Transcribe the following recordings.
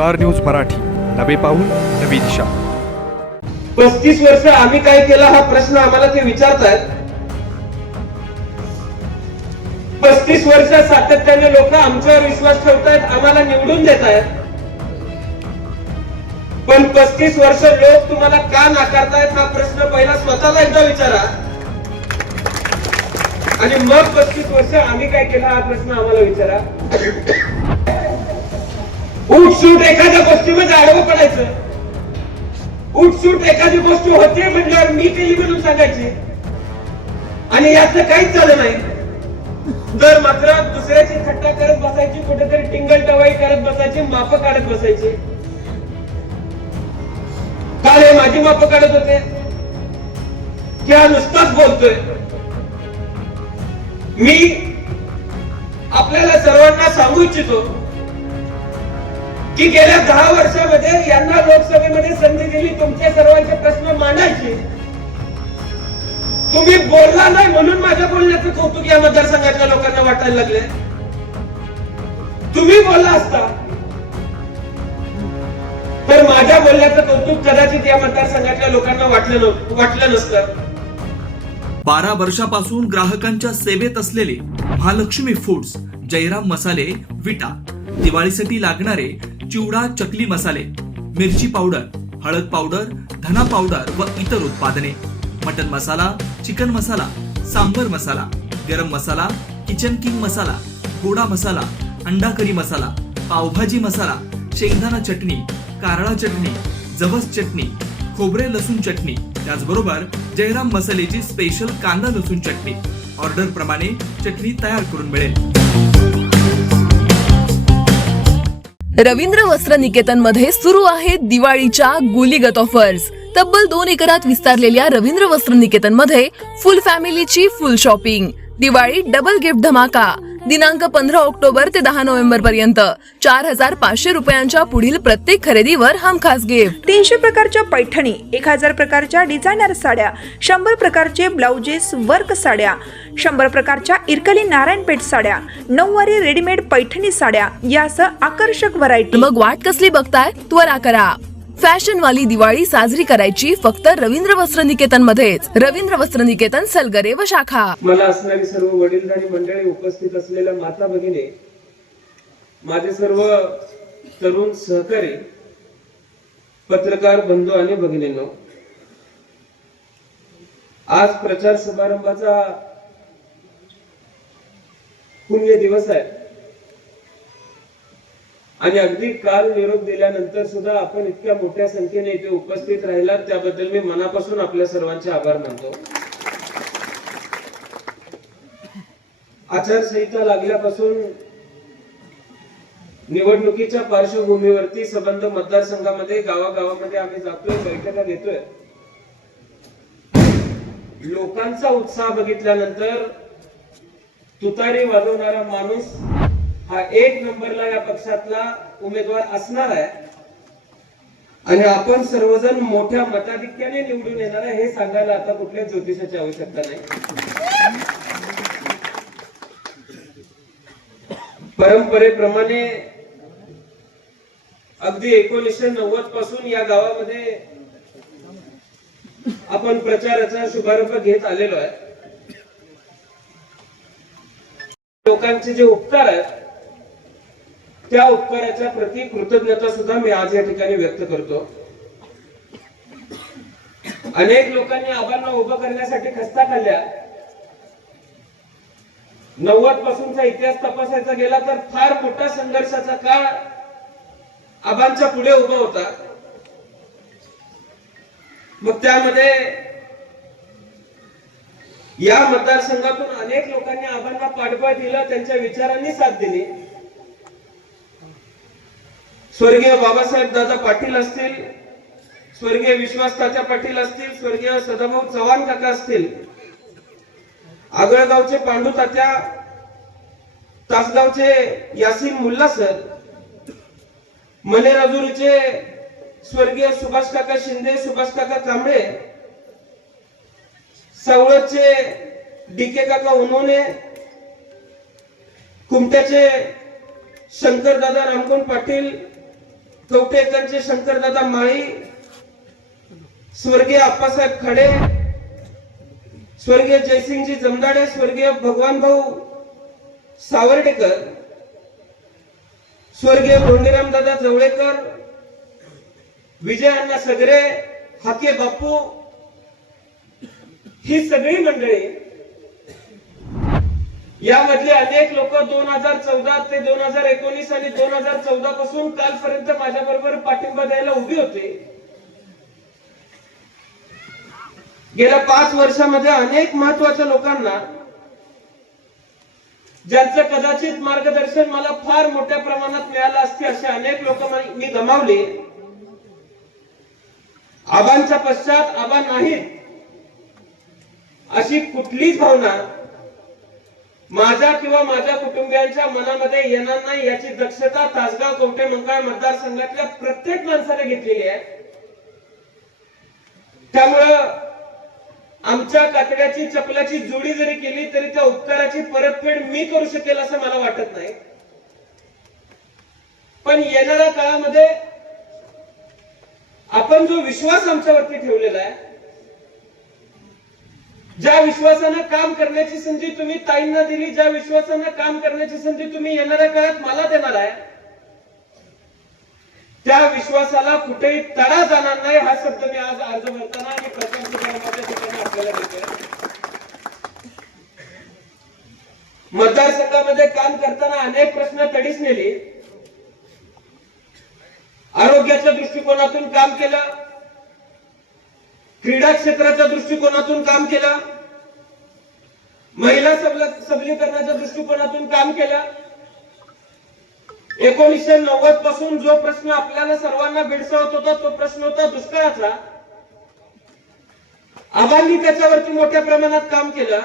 Star news Marathi, नवे पाऊल नवी दिशा. 35 वर्ष आम्ही काय केला हा प्रश्न आम्हाला ते विचारतात. 35 वर्ष सातत्याने लोक आमच्यावर विश्वास ठेवतात, आम्हाला निवडून देत आहेत. पण 35 वर्ष लोक तुम्हाला का नाकारतायत हा प्रश्न पहिला स्वतःला एकदा विचारा आणि मग 35 वर्ष आम्ही काय केला हा प्रश्न आम्हाला विचारा. उठसूट एखाद्या गोष्टीमध्ये आडवं पडायचं, उठसूट एखादी गोष्ट होते म्हणल्यावर मी केली म्हणून सांगायची आणि यातलं काहीच झालं नाही तर मात्र दुसऱ्याची थट्टा करत बसायची, कुठेतरी टिंगल टवाई करत बसायची, माप काढत बसायची. काल हे माझी माप काढत होते की हा नुसताच बोलतोय. मी आपल्याला सर्वांना सांगू इच्छितो की गेल्या 10 वर्षामध्ये यांना लोकसभेमध्ये संधी दिली तुमचे सर्वांचे प्रश्न मांडायचे. तुम्ही बोलला नाही म्हणून माझ्या बोलण्याचं कौतुक या मतदारसंघातल्या लोकांना वाटायला लागले. तुम्ही बोलला असता तर माझ्या बोलण्याचं कौतुक कदाचित या मतदारसंघातल्या लोकांना वाटलं नसतं. 12 वर्षापासून ग्राहकांच्या सेवेत असलेले महालक्ष्मी फूड्स जयराम मसाले विटा, दिवाळीसाठी लागणारे चिवडा चकली मसाले, मिरची पावडर, हळद पावडर, धना पावडर व इतर उत्पादने, मटन मसाला, चिकन मसाला, सांबर मसाला, गरम मसाला, किचन किंग मसाला, गोडा मसाला, अंडा करी मसाला, पावभाजी मसाला, शेंगदाणा चटणी, कारळा चटणी, जवस चटणी, खोबरे लसूण चटणी, त्याचबरोबर जयराम मसालेची स्पेशल कांदा लसूण चटणी. ऑर्डर प्रमाणे चटणी तयार करून मिळेल. रवींद्र वस्त्र निकेतन मध्ये सुरू आहेत दिवाळीच्या गुलीगत ऑफर्स. तब्बल 2 एकरात विस्तारलेल्या रवींद्र वस्त्र निकेतन मध्ये फुल फॅमिलीची full shopping. Diwali double gift धमाका. दिनांक 15 ऑक्टोबर ते 10 नोव्हेंबर पर्यंत 4,500 रुपयांच्या पुढील प्रत्येक खरेदीवर हमखास गिफ्ट. 300 प्रकारच्या पैठणी, 1000 प्रकारच्या डिझायनर साड्या, 100 प्रकारचे ब्लाउजेस वर्क साड्या, 100 प्रकारच्या इरकली नारायणपेठ साड्या, 9वारी रेडीमेड पैठणी साड्या यासह आकर्षक व्हरायटी. मग वाट कसली बघताय, त्वरा करा. फॅशन वाली दिवाळी साजरी करायची फक्त रवींद्र वस्त्र निकेतन मध्येच. रवींद्र वस्त्र निकेतन, सलगरे व शाखा. मला असणारी सर्व वडीलधारी मंडळी, उपस्थित असलेल्या माता भगिनी, माझे सर्व तरुण सहकारी, पत्रकार बंधू आणि भगिनींनो, आज प्रचार समारंभाचा पुण्य दिवस आहे आणि अगदी काल निरोप दिल्यानंतर सुद्धा आपण इतक्या मोठ्या संख्येने इथे उपस्थित राहिलात त्याबद्दल मी मनापासून आपल्या सर्वांचे आभार मानतो. आचारसंहिता लागल्यापासून निवडणुकीच्या पार्श्वभूमीवरती संबंध मतदारसंघामध्ये गावागावामध्ये आम्ही जातोय, बैठका घेतोय. लोकांचा उत्साह बघितल्यानंतर तुतारी वाजवणारा माणूस हा 1 नंबरला या पक्षातला उमेदवार असणार आहे आणि आपण सर्वजण मोठ्या मताधिक्याने निवडून येणार आहे हे सांगायला आता कुठल्या ज्योतिषाची आवश्यकता नाही. परंपरेप्रमाणे अगदी 1990 पासून या गावामध्ये आपण प्रचाराचा शुभारंभ घेत आलेलो आहे. लोकांचे जे उपकार आहेत त्या उपकाराच्या प्रति कृतज्ञता सुद्धा मी आज या ठिकाणी व्यक्त करतो. अनेक लोकांनी आबांना उभं करण्यासाठी खस्ता खाल्ल्या. 90 पासूनचा इतिहास तपासायचा गेला तर फार मोठा संघर्षाचा काळ आबांच्या पुढे उभा होता. मग त्यामध्ये या मतदारसंघातून अनेक लोकांनी आबांना पाठबळ दिलं, त्यांच्या विचारांनी साथ दिली. स्वर्गीय बाबासाहेब दादा पाटील असतील, स्वर्गीय विश्वास तात्या पाटील असतील, स्वर्गीय सदाभाऊ चव्हाण काका असतील, आगळगावचे पांडू तात्या, तासगावचे यासीन मुल्ला सर, मनेराजुरीचे स्वर्गीय सुभाष काका शिंदे, सुभाष काका कांबळे, सवळचे डीके काका उन्होने, कुमट्याचे शंकर दादा रामगुण पाटील, कवठेकरचे शंकरदादा माळी, स्वर्गीय आप्पासाहेब खडे, स्वर्गीय जयसिंगजी जमदाडे, स्वर्गीय भगवान भाऊ सावर्डेकर, स्वर्गीय धोंडीराम दादा जवळेकर, विजय अण्णा सगरे, हाके बापू, ही सगळी मंडळी, यामधले अनेक लोक 2014 ते 2019 आणि 2014 पासून कालपर्यंत माझ्या बरोबर पाठिंबा द्यायला उभी होते. गेल्या 5 वर्षामध्ये अनेक महत्वाच्या लोकांना, ज्यांचं कदाचित मार्गदर्शन मला फार मोठ्या प्रमाणात मिळालं असते, असे अनेक लोक मी गमावले. आबांच्या पश्चात आबा नाहीत अशी कुठलीच भावना माझ्या किंवा माझ्या कुटुंबियांच्या मनामध्ये येणार नाही, याची दक्षता तासगाव कवठे मंकाळ मतदारसंघातल्या प्रत्येक माणसाने घेतलेली आहे. त्यामुळं आमच्या कातड्याची चपलाची जोडी जरी केली तरी त्या उपकाराची परतफेड मी करू शकेल असं मला वाटत नाही. पण येणाऱ्या काळामध्ये आपण जो विश्वास आमच्यावरती ठेवलेला आहे, ज्या विश्वासानं काम करण्याची संधी तुम्ही ताईंना दिली, ज्या विश्वासानं काम करण्याची संधी तुम्ही येणाऱ्या काळात मला देणार आहे, त्या विश्वासाला कुठेही तडा जाणार नाही, हा शब्द मी आज अर्ज भरताना आणि प्रथम सुधारणाच्या ठिकाणी आपल्याला देतोय. मतदारसंघामध्ये काम करताना अनेक प्रश्न तडीस नेले. आरोग्याच्या दृष्टिकोनातून काम केलं, क्रीडा क्षेत्राच्या दृष्टिकोनातून काम केलं, महिला सबलीकरणाच्या दृष्टिकोनातून काम केलं. 1990 पासून जो प्रश्न आपल्याला सर्वांना भेडसावत होता तो प्रश्न होता दुष्काळाचा. आबांनी त्याच्यावरती मोठ्या प्रमाणात काम केलं.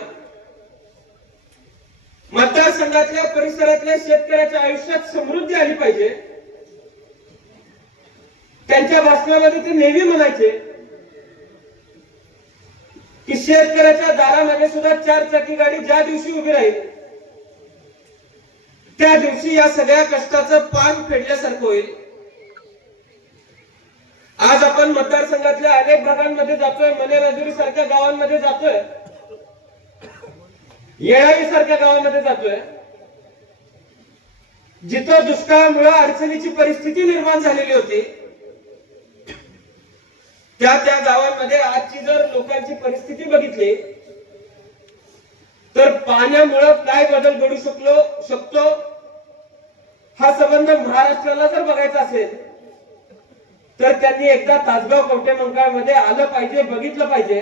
मतदारसंघातल्या परिसरातल्या शेतकऱ्याच्या आयुष्यात समृद्धी आली पाहिजे. त्यांच्या भाषणामध्ये ते नेहमी म्हणायचे की शेतकऱ्याच्या दारामध्ये सुद्धा 4 चाकी गाडी ज्या दिवशी उभी राहील त्या दिवशी या सगळ्या कष्टाचं पान फेडल्यासारखं होईल. आज आपण मतदारसंघातल्या अनेक भागांमध्ये जातोय, मनेराजुरी सारख्या गावांमध्ये जातोय, येळावी सारख्या गावामध्ये जातोय, जिथं दुष्काळामुळे अडचणीची परिस्थिती निर्माण झालेली होती. त्या गावांमध्ये आजची जर लोकांची परिस्थिती बघितली तर पाण्यामुळे काय बदल घडू शकतो हा संबंध महाराष्ट्राला जर बघायचा असेल तर त्यांनी एकदा तासगाव कवठे मंकाळ मध्ये आलं पाहिजे, बघितलं पाहिजे.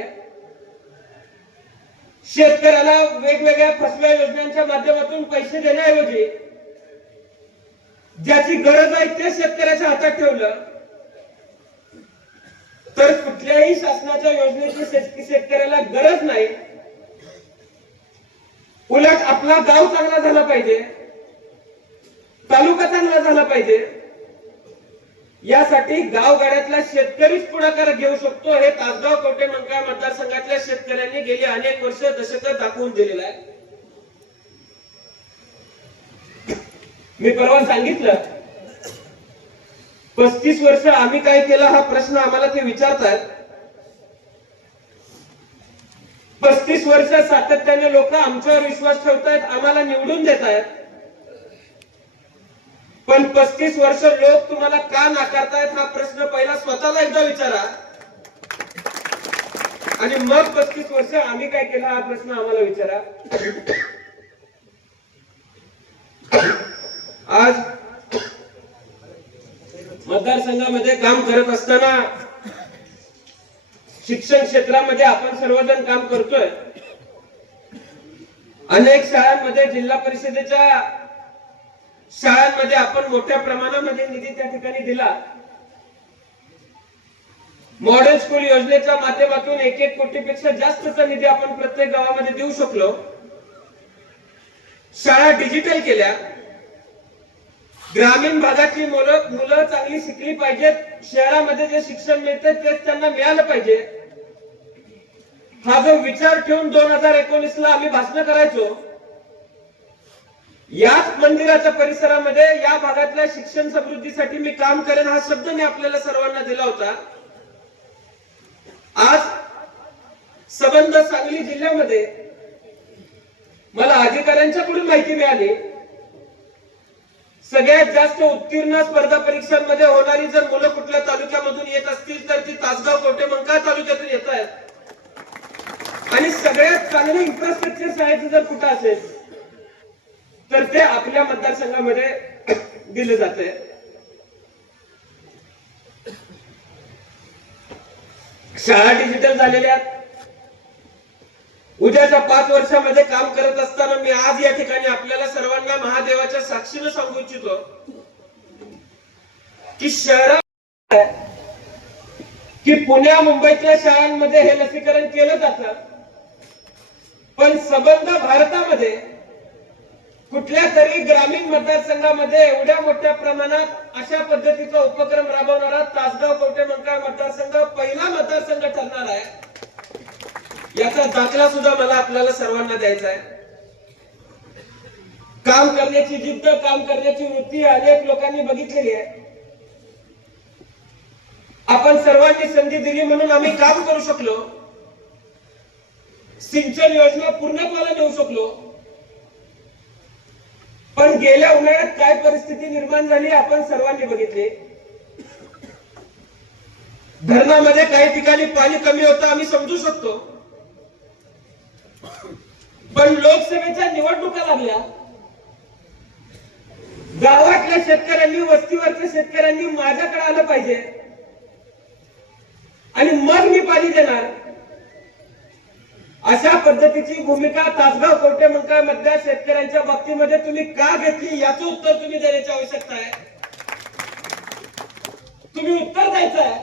शेतकऱ्याला वेगवेगळ्या फसव्या योजनांच्या माध्यमातून पैसे देण्याऐवजी ज्याची गरज आहे ते शेतकऱ्याच्या हातात ठेवलं तर कुठल्याही शासनाच्या योजनेची शेतकऱ्याला गरज नाही. उलट आपला गाव चांगला झाला पाहिजे, तालुका चांगला झाला पाहिजे, यासाठी गावगाड्यातला शेतकरीच पुढाकार घेऊ शकतो हे तासगाव कवठे मंकाळ मतदारसंघातल्या शेतकऱ्यांनी गेली अनेक वर्ष दशकं दाखवून दिलेलं आहे. मी परवा सांगितलं 35 वर्ष आम्ही काय केलं हा प्रश्न आम्हाला ते विचारतात. 35 वर्ष सातत्याने लोक आमच्यावर विश्वास ठेवतायत, आम्हाला निवडून देत आहेत. पण 35 वर्ष लोक तुम्हाला का नाकारतायत हा प्रश्न पहिला स्वतःला एकदा विचारा आणि मग 35 वर्ष आम्ही काय केलं हा प्रश्न आम्हाला विचारा. आज मतदारसंघामध्ये काम करत असताना शिक्षण क्षेत्रामध्ये आपण सर्वजण काम करतोय. अनेक शाळांमध्ये, जिल्हा परिषदेच्या शाळांमध्ये आपण मोठ्या प्रमाणामध्ये निधी त्या ठिकाणी दिला. मॉडेल स्कूल योजनेच्या माध्यमातून 1-1 कोटीपेक्षा जास्तचा निधी आपण प्रत्येक गावामध्ये देऊ शकलो. शाळा डिजिटल केल्या. ग्रामीण भागातली मुलं चांगली शिकली पाहिजेत, शहरामध्ये जे शिक्षण मिळते तेच त्यांना मिळालं पाहिजे, हा जो विचार ठेवून 2019 ला आम्ही भाषण करायचो, याच मंदिराच्या परिसरामध्ये या भागातल्या शिक्षण समृद्धीसाठी मी काम करेन हा शब्द मी आपल्याला सर्वांना दिला होता. आज संबंध सांगली जिल्ह्यामध्ये मला अधिकाऱ्यांच्याकडून माहिती मिळाली, सगळ्यात जास्त उत्तीर्ण स्पर्धा परीक्षांमध्ये होणारी जर मुलं कुठल्या तालुक्यामधून येत असतील तर ती तासगाव कवठेमंकाळ तालुक्यातून येत आहेत. आणि सगळ्यात चांगलं इन्फ्रास्ट्रक्चर शाळेचं जर कुठं असेल तर ते आपल्या मतदारसंघामध्ये दिलं जाते. शाळा डिजिटल झालेल्या आहेत. उद्याच्या 5 वर्षामध्ये काम करत असताना मी आज या ठिकाणी आपल्याला सर्वांना महादेवाच्या साक्षीने सांगू इच्छितो की शहरात की पुण्या मुंबईतल्या शाळांमध्ये हे लसीकरण केलं जातं, पण संबंध भारतामध्ये कुठल्या तरी ग्रामीण मतदारसंघामध्ये एवढ्या मोठ्या प्रमाणात अशा पद्धतीचा उपक्रम राबवणारा तासगाव कवठेमंकाळ मतदारसंघ पहिला मतदारसंघ ठरणार आहे. याचा दाखला सुद्धा मला आपल्याला सर्वांना द्यायचा आहे. काम करण्याची जिद्द, काम करण्याची वृत्ती अनेक लोकांनी बघितलेली आहे. आपण सर्वांनी संधी दिली म्हणून आम्ही काम करू शकलो, सिंचन योजना पूर्णत्वाला नेऊ शकलो. पण गेल्या उन्हाळ्यात काय परिस्थिती निर्माण झाली आपण सर्वांनी बघितली. धरणामध्ये काही ठिकाणी पाणी कमी होतं, आम्ही समजू शकतो. पण लोकसभेच्या निवडणुका लागल्या, गावातल्या शेतकऱ्यांनी, वस्तीवरच्या शेतकऱ्यांनी माझ्याकडे आलं पाहिजे आणि मग मी पाणी देणार, अशा पद्धतीची भूमिका तासगाव कवठेमंकाळ मधल्या शेतकऱ्यांच्या बाबतीमध्ये तुम्ही का घेतली याचं उत्तर तुम्ही देण्याची आवश्यकता आहे. तुम्ही उत्तर द्यायचं आहे.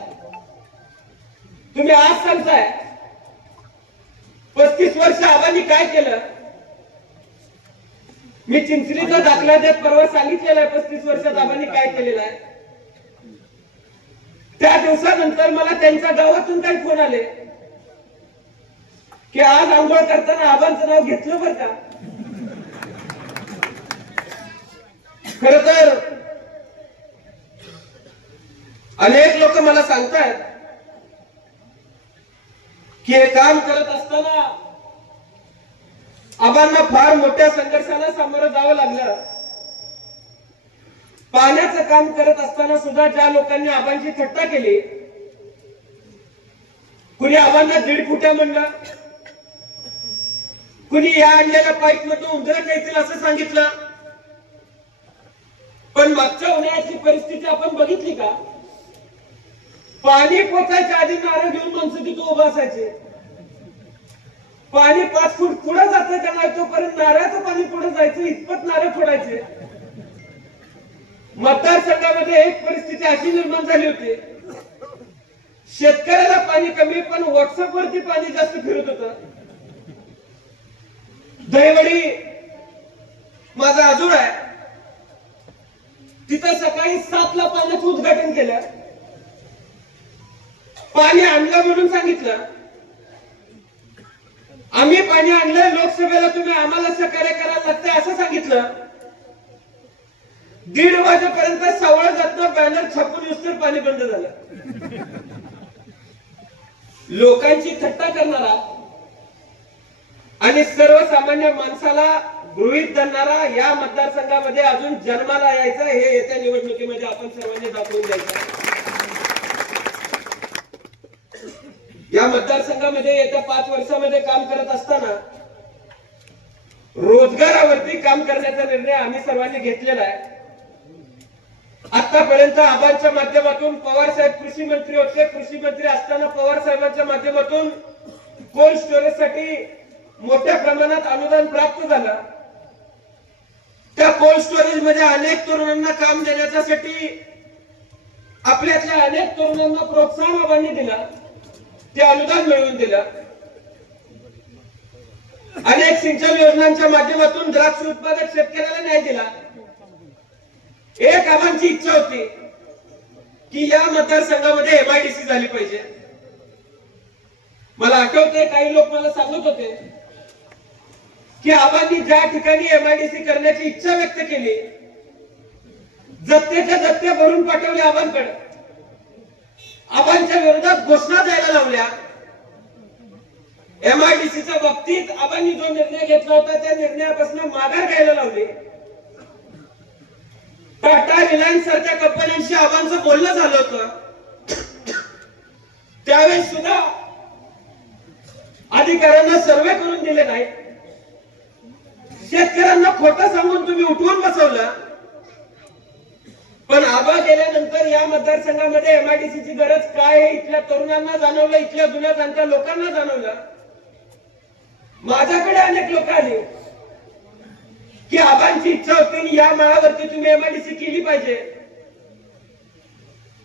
तुम्ही आज सांगताय 35 वर्ष आबांनी काय केलं. मी चिंचणीचा दाखला देत परवा सांगितलेला आहे 35 वर्षात आबांनी काय केलेलं आहे. त्या दिवसानंतर मला त्यांच्या गावातून काही फोन आले की आज आंघोळ करताना आबांचं नाव घेतलं बरं का. खर तर अनेक लोक मला सांगतात की हे काम करत असताना आबांना फार मोठ्या संघर्षाला सामोरं जावं लागलं. पाण्याचं काम करत असताना सुद्धा ज्या लोकांनी आबांची थट्टा केली, कुणी आबांना 1.5 फुट्या म्हणलं, कुणी या आणलेल्या पाईप मधून उंदरं खेळतील असं सांगितलं. पण मागच्या उन्हाळ्याची परिस्थिती आपण बघितली का. पाणी पोचायच्या आधी नारळ घेऊन माणसं तिथं उभं असायचे. पाणी 5 फूट पुढे जातं का नाही तोपर्यंत नारळाचं पाणी पुढे जायचं, इतपत नारळ फोडायचे. मतदारसंघामध्ये एक परिस्थिती अशी निर्माण झाली होती, शेतकऱ्याला पाणी कमी पण व्हॉट्सअप वरती पाणी जास्त फिरत होतं. दहिवडी माझा आजोळ आहे, तिथं सकाळी 7 ला पाण्याचं उद्घाटन केलं. पाणी आणलं म्हणून सांगितलं, आम्ही पाणी आणलं, लोकसभेला तुम्ही आम्हाला सहकार्य करायला लागतंय असं सांगितलं. 1:30 वाजेपर्यंत सावळ जातं बॅनर छापून युस्तर पाणी बंद झालं. लोकांची थट्टा करणारा आणि सर्वसामान्य माणसाला गृहीत धरणारा या मतदारसंघामध्ये अजून जन्माला यायचं, हे येत्या निवडणुकीमध्ये आपण सर्वांनी दाखवून द्यायचं. या मतदारसंघामध्ये येत्या 5 वर्षामध्ये काम करत असताना रोजगारावरती काम करण्याचा निर्णय आम्ही सर्वांनी घेतलेला आहे. आतापर्यंत आबांच्या माध्यमातून पवार साहेब कृषी मंत्री होते, कृषी मंत्री असताना पवार साहेबांच्या माध्यमातून कोल्ड स्टोरेज साठी मोठ्या प्रमाणात अनुदान प्राप्त झालं. त्या कोल्ड स्टोरेज मध्ये अनेक तरुणांना काम देण्यासाठी आपल्यातल्या अनेक तरुणांना प्रोत्साहन आबांनी दिलं, ते अनुदान मिळवून दिलं. अनेक सिंचन योजनांच्या माध्यमातून द्राक्ष उत्पादक शेतकऱ्याला न्याय दिला. एक आबांची इच्छा होती की या मतदारसंघामध्ये MIDC झाली पाहिजे. मला आठवते काही लोक मला सांगत होते की आबांनी ज्या ठिकाणी एमआयडीसी करण्याची इच्छा व्यक्त केली, जत्तेच्या जत्ते भरून पाठवले आबांकडे, आबांच्या विरोधात घोषणा द्यायला लावल्या. एमआयडीसीच्या बाबतीत आबांनी जो निर्णय घेतला होता त्या निर्णयापासून माघार घ्यायला लावली. टाटा, रिलायन्स सारख्या कंपन्यांशी आबांचं बोलणं झालं होतं. त्यावेळेस सुद्धा अधिकाऱ्यांना सर्वे करून दिले नाही. शेतकऱ्यांना खोटं सांगून तुम्ही उठवून बसवलं. पण आबा गेल्यानंतर या मतदारसंघामध्ये एमआयडीसीची गरज काय आहे इथल्या तरुणांना जाणवलं, इथल्या जुन्या जाणत्या लोकांना जाणवलं. माझ्याकडे अनेक लोक आले की आबांची इच्छा होती या माळावरती तुम्ही एमआयडीसी केली पाहिजे.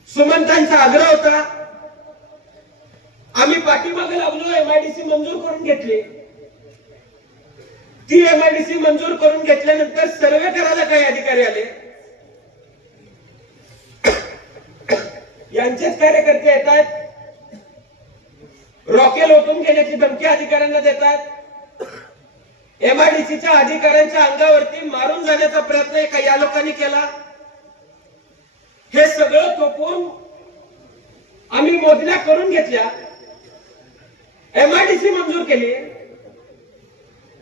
सुमंतांचा आग्रह होता. आम्ही पाठीमागे लागलो, एमआयडीसी मंजूर करून घेतली. ती एमआयडीसी मंजूर करून घेतल्यानंतर सर्वे करायला काही अधिकारी आले. यांचेच कार्यकर्ते येतात, रॉकेल ओतून घेण्याची धमकी अधिकाऱ्यांना देतात. एमआयडीसीच्या अधिकाऱ्यांच्या अंगावरती मारून जाण्याचा प्रयत्न या लोकांनी केला. हे सगळं थोपवून आम्ही मोजण्या करून घेतल्या, एमआयडीसी मंजूर केली.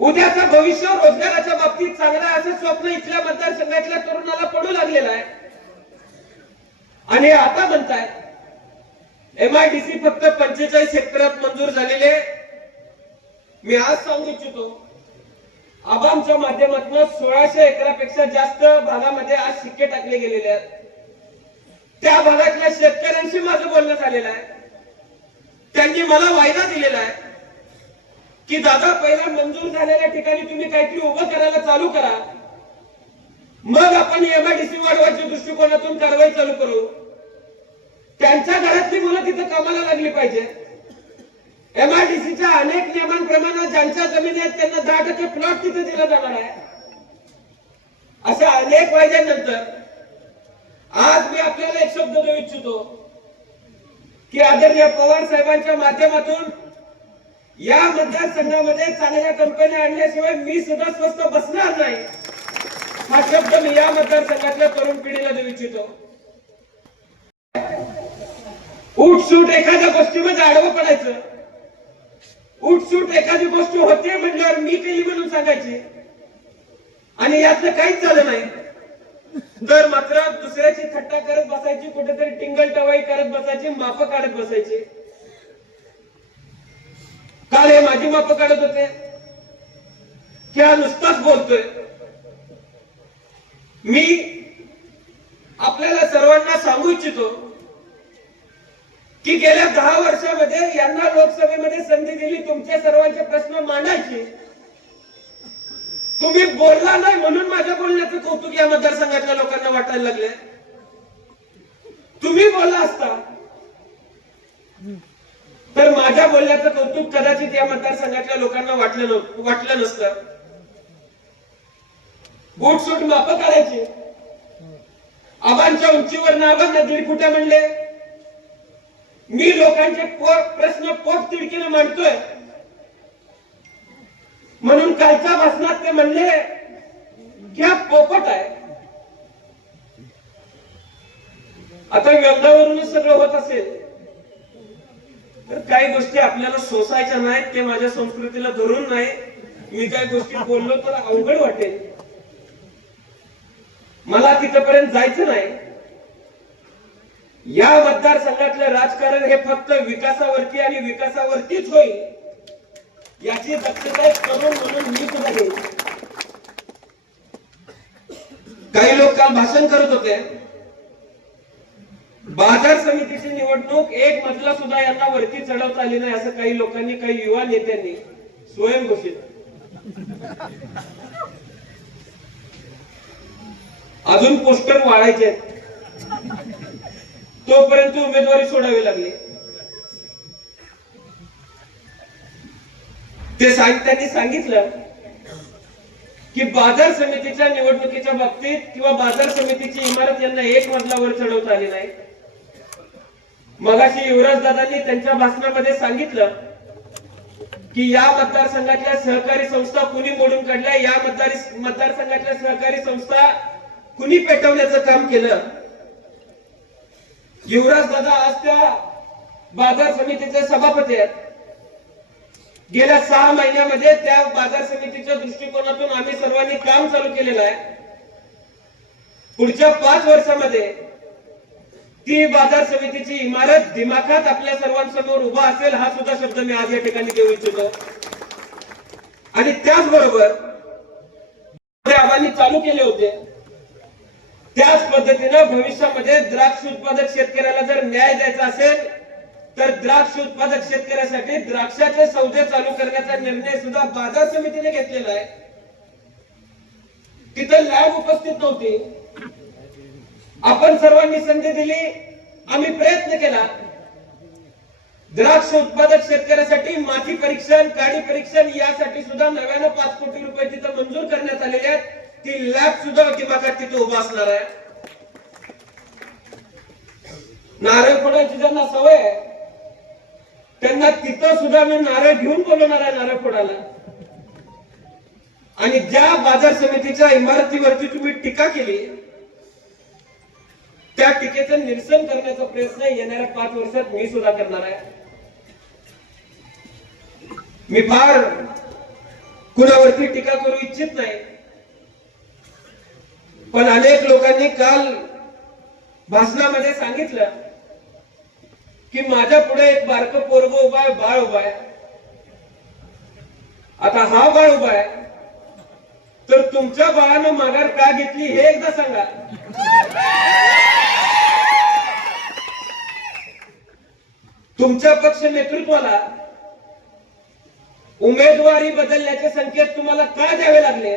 उद्याचं भविष्य रोजगाराच्या बाबतीत चांगलं असं स्वप्न इथल्या मतदारसंघातल्या तरुणाला पडू लागलेलं आहे. आणि आता म्हणतायत एमआयडीसी फक्त 45 हेक्टरात मंजूर झालेले. मी आज सांगू इच्छितो, आबांच्या माध्यमातून 1600 एकरापेक्षा जास्त भागामध्ये आज शिक्के टाकले गेलेले आहेत. त्या भागातल्या शेतकऱ्यांशी माझं बोलणं झालेलं आहे. त्यांनी मला वायदा दिलेला आहे की दादा, पहिला मंजूर झालेल्या ठिकाणी तुम्ही काहीतरी उभं करायला चालू करा, मग आपण एमआयडीसी वाढवायच्या दृष्टिकोनातून कारवाई चालू करू. त्यांच्या घरातली मुलं तिथं कामाला लागली पाहिजे. एमआयडीसीच्या अनेक नियमांप्रमाणे ज्यांच्या जमिनी आहेत त्यांना 10% प्लॉट तिथे दिला जाणार आहे. अशा अनेक वायद्यानंतर आज मी आपल्याला एक शब्द देऊ इच्छितो की आदरणीय पवार साहेबांच्या माध्यमातून या मतदारसंघामध्ये चांगल्या कंपन्या आणल्याशिवाय मी सुद्धा स्वस्त बसणार नाही. हा शब्द मी या मतदारसंघातल्या तरुण पिढीला देऊ इच्छितो. उठसूट एखाद्या गोष्टीमध्ये आडवं पडायचं, उठसूट एखादी गोष्ट होते म्हटल्यावर मी केली म्हणून सांगायची, आणि यातलं काहीच झालं नाही तर मात्र दुसऱ्याची थट्टा करत बसायची, कुठेतरी टिंगल टवाई करत बसायची, माप काढत बसायची. काल हे माझी माप काढत होते की हा नुसताच बोलतोय. मी आपल्याला सर्वांना सांगू इच्छितो की गेल्या 10 वर्षामध्ये यांना लोकसभेमध्ये संधी दिली तुमच्या सर्वांचे प्रश्न मांडायचे. तुम्ही बोलला नाही म्हणून माझ्या बोलण्याचं कौतुक या मतदारसंघातल्या लोकांना वाटायला लागले. तुम्ही बोलला असता तर माझ्या बोलण्याचं कौतुक कदाचित या मतदारसंघातल्या लोकांना वाटलं नसतं. बूटसूट माप काढायचे, आबांच्या उंचीवर आबांना 1.5 फुटा म्हणले. मी लोकांचे प्रश्न पोट तिडकीने मांडतोय म्हणून कालच्या भाषणात ते म्हणले की हा पोपट आहे. आता व्यंगावरूनच सगळं होत असेल तर काही गोष्टी आपल्याला सोसायच्या नाहीत. ते माझ्या संस्कृतीला धरून नाही. मी काही गोष्टी बोललो तर अवघड वाटेल. मला तिथपर्यंत जायचं नाही. या मतदारसंघातलं राजकारण हे फक्त विकासावरती आणि विकासावरतीच होईल याची दक्षता करून म्हणून मी सुद्धा घेईन. काही लोक काल भाषण करत होते, बाजार समितीची निवडणूक एक मजला सुद्धा यांना वरती चढवता आली नाही असं काही लोकांनी, काही युवा नेत्यांनी स्वयंघोषित. अजून पोस्टर वाढायचे तोपर्यंत उमेदवारी सोडावी लागली. त्यांनी सांगितलं की बाजार समितीच्या निवडणुकीच्या बाबतीत किंवा बाजार समितीची इमारत यांना एक मजलावर चढवता आली नाही. मगाशी युवराज दादांनी त्यांच्या भाषणामध्ये सांगितलं की या मतदारसंघातल्या सहकारी संस्था कुणी मोडून काढल्या, या मतदारसंघातल्या सहकारी संस्था कुणी पेटवण्याचं काम केलं. युवराज दादा आज त्या बाजार समितीचे सभापती आहेत. गेल्या 6 महिन्यामध्ये त्या बाजार समितीच्या दृष्टिकोनातून आम्ही सर्वांनी काम चालू केलेलं आहे. पुढच्या 5 वर्षामध्ये ती बाजार समितीची इमारत दिमाखात आपल्या सर्वांसमोर उभा असेल, हा सुद्धा शब्द मी आज या ठिकाणी देऊ इच्छितो. आणि त्याचबरोबर आबांनी चालू केले होते त्याच पद्धतीनं भविष्यामध्ये द्राक्ष उत्पादक शेतकऱ्याला जर न्याय द्यायचा असेल तर द्राक्ष उत्पादक शेतकऱ्यासाठी द्राक्षाचे सौदे चालू करण्याचा निर्णय सुद्धा बाजार समितीने घेतलेला आहे. तिथं लॅब उपस्थित नव्हती. आपण सर्वांनी संधी दिली, आम्ही प्रयत्न केला. द्राक्ष उत्पादक शेतकऱ्यासाठी माती परीक्षण, काडी परीक्षण यासाठी सुद्धा नव्यानं 5 कोटी रुपये तिथं मंजूर करण्यात आलेले आहेत. ती लॅब सुद्धा दिमाखात तिथे उभा असणार आहे. नारळ फोडायची ज्यांना सवय आहे त्यांना तिथं सुद्धा मी नारळ घेऊन बोलवणार आहे नारळ फोडायला. आणि ज्या बाजार समितीच्या इमारतीवरती तुम्ही टीका केली त्या टीकेचं निरसन करण्याचा प्रयत्न येणाऱ्या 5 वर्षात मी सुद्धा करणार आहे. मी फार कुणावरती टीका करू इच्छित नाही, पण अनेक लोकांनी काल भाषणामध्ये सांगितलं की माझ्या पुढे एक बारकं पोरगं उभा आहे, बाळ उभा आहे. आता हा बाळ उभा आहे तर तुमच्या बाळानं माघार का घेतली हे एकदा सांगा. तुमच्या पक्ष नेतृत्वाला उमेदवारी बदलण्याचे संकेत तुम्हाला का द्यावे लागले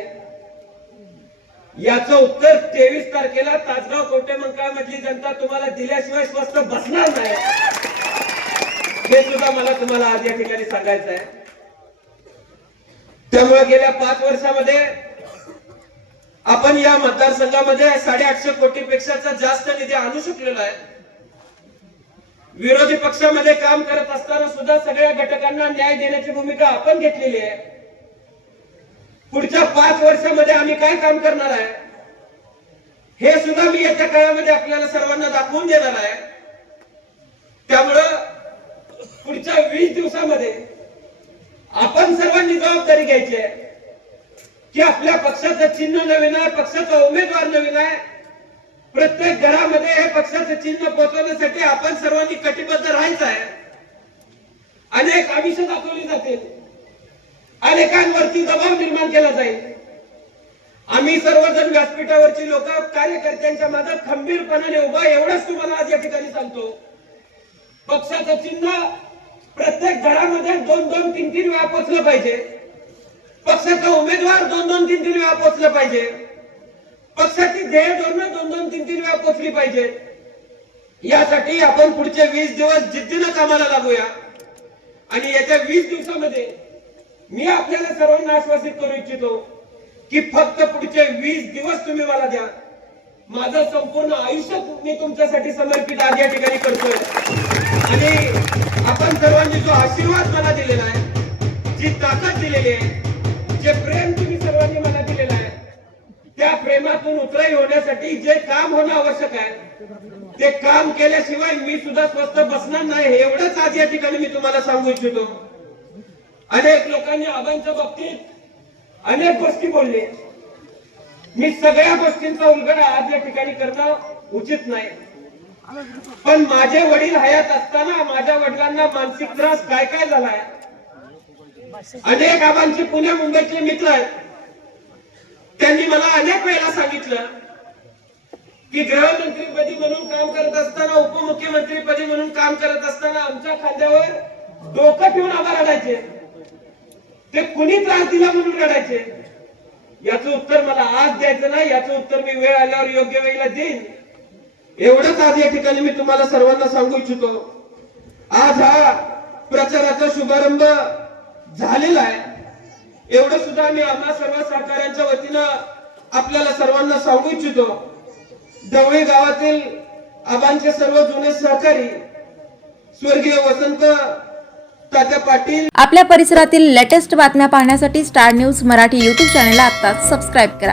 याचं उत्तर 23 तारखेला तासगाव कवठेमंकाळ मधली जनता तुम्हाला दिल्याशिवाय स्वस्थ बसणार नाही, हे सुद्धा मला तुम्हाला आज या ठिकाणी सांगायचं आहे. त्यामुळे गेल्या 5 वर्षामध्ये आपण या मतदारसंघामध्ये 850 कोटीपेक्षा जास्त निधी आणू शकलेलो आहे. विरोधी पक्षामध्ये काम करत असताना सुद्धा सगळ्या घटकांना न्याय देण्याची भूमिका आपण घेतलेली आहे. पुढच्या 5 वर्षामध्ये आम्ही काय काम करणार आहे हे सुद्धा मी येत्या काळामध्ये आपल्याला सर्वांना दाखवून देणार आहे. त्यामुळं पुढच्या 20 दिवसामध्ये आपण सर्वांनी जबाबदारी घ्यायची आहे की आपल्या पक्षाचं चिन्ह नवीन आहे, पक्षाचा उमेदवार नवीन आहे. प्रत्येक घरामध्ये हे पक्षाचं चिन्ह पोहोचवण्यासाठी आपण सर्वांनी कटिबद्ध राहायचं आहे. अनेक आमिष दाखवली जातील, अनेकांवरती दबाव निर्माण केला जाईल. आम्ही सर्वजण व्यासपीठावरची लोक कार्यकर्त्यांच्या मागे खंबीरपणाने उभा, एवढंच तुम्हाला आज या ठिकाणी सांगतो. पक्षाचं चिन्ह प्रत्येक घरामध्ये 2-2, 3-3 वेळा पोचलं पाहिजे. पक्षाचा उमेदवार 2-2, 3-3 वेळा पोचलं पाहिजे. पक्षाची ध्येय धोरणं 2-2, 3-3 वेळा पोचली पाहिजे. यासाठी आपण पुढचे 20 दिवस जिद्दीनं कामाला लागूया. आणि येत्या 20 दिवसामध्ये मी आपल्याला सर्वांना आश्वासित करू इच्छितो की फक्त पुढचे 20 दिवस तुम्ही मला द्या. माझं संपूर्ण आयुष्य मी तुमच्यासाठी समर्पित आज या ठिकाणी करतोय. आणि आपण सर्वांनी जो आशीर्वाद मला दिलेला आहे, जी ताकद दिलेली आहे, जे प्रेम तुम्ही सर्वांनी मला दिलेलं आहे, त्या प्रेमातून उतराई होण्यासाठी जे काम होणं आवश्यक आहे ते काम केल्याशिवाय मी सुद्धा स्वस्थ बसणार नाही, एवढंच आज या ठिकाणी मी तुम्हाला सांगू इच्छितो. अनेक लोकांनी आबांच्या बाबतीत अनेक गोष्टी बोलले. मी सगळ्या गोष्टींचा उलगडा आज या ठिकाणी करणं उचित नाही. पण माझे वडील हयात असताना माझ्या वडिलांना मानसिक त्रास काय काय झालाय. अनेक आबांचे पुणे मुंबईतले मित्र आहेत, त्यांनी मला अनेक वेळा सांगितलं की गृहमंत्रीपदी म्हणून काम करत असताना, उपमुख्यमंत्रीपदी म्हणून काम करत असताना आमच्या खांद्यावर डोकं ठेवून आबा रडायचे. ते कुणी त्रास दिला म्हणून रडायचे. याचं उत्तर मला आज द्यायचं नाही, याचं उत्तर मी वेळ आल्यावर योग्य वेळेला देईन. एवढंच आज या ठिकाणी मी तुम्हाला सर्वांना सांगू इच्छितो. आज हा प्रचाराचा शुभारंभ झालेला आहे, एवढं सुद्धा मी आम्हा सर्व सहकाऱ्यांच्या वतीनं आपल्याला सर्वांना सांगू इच्छितो. ढवळी गावातील आबांचे सर्व जुने सहकारी स्वर्गीय वसंत तात्या पाटील. आपल्या परिसरातील लेटेस्ट बातम्या पाहण्यासाठी स्टार न्यूज मराठी यूट्यूब चॅनलला आत्ताच सबस्क्राईब करा.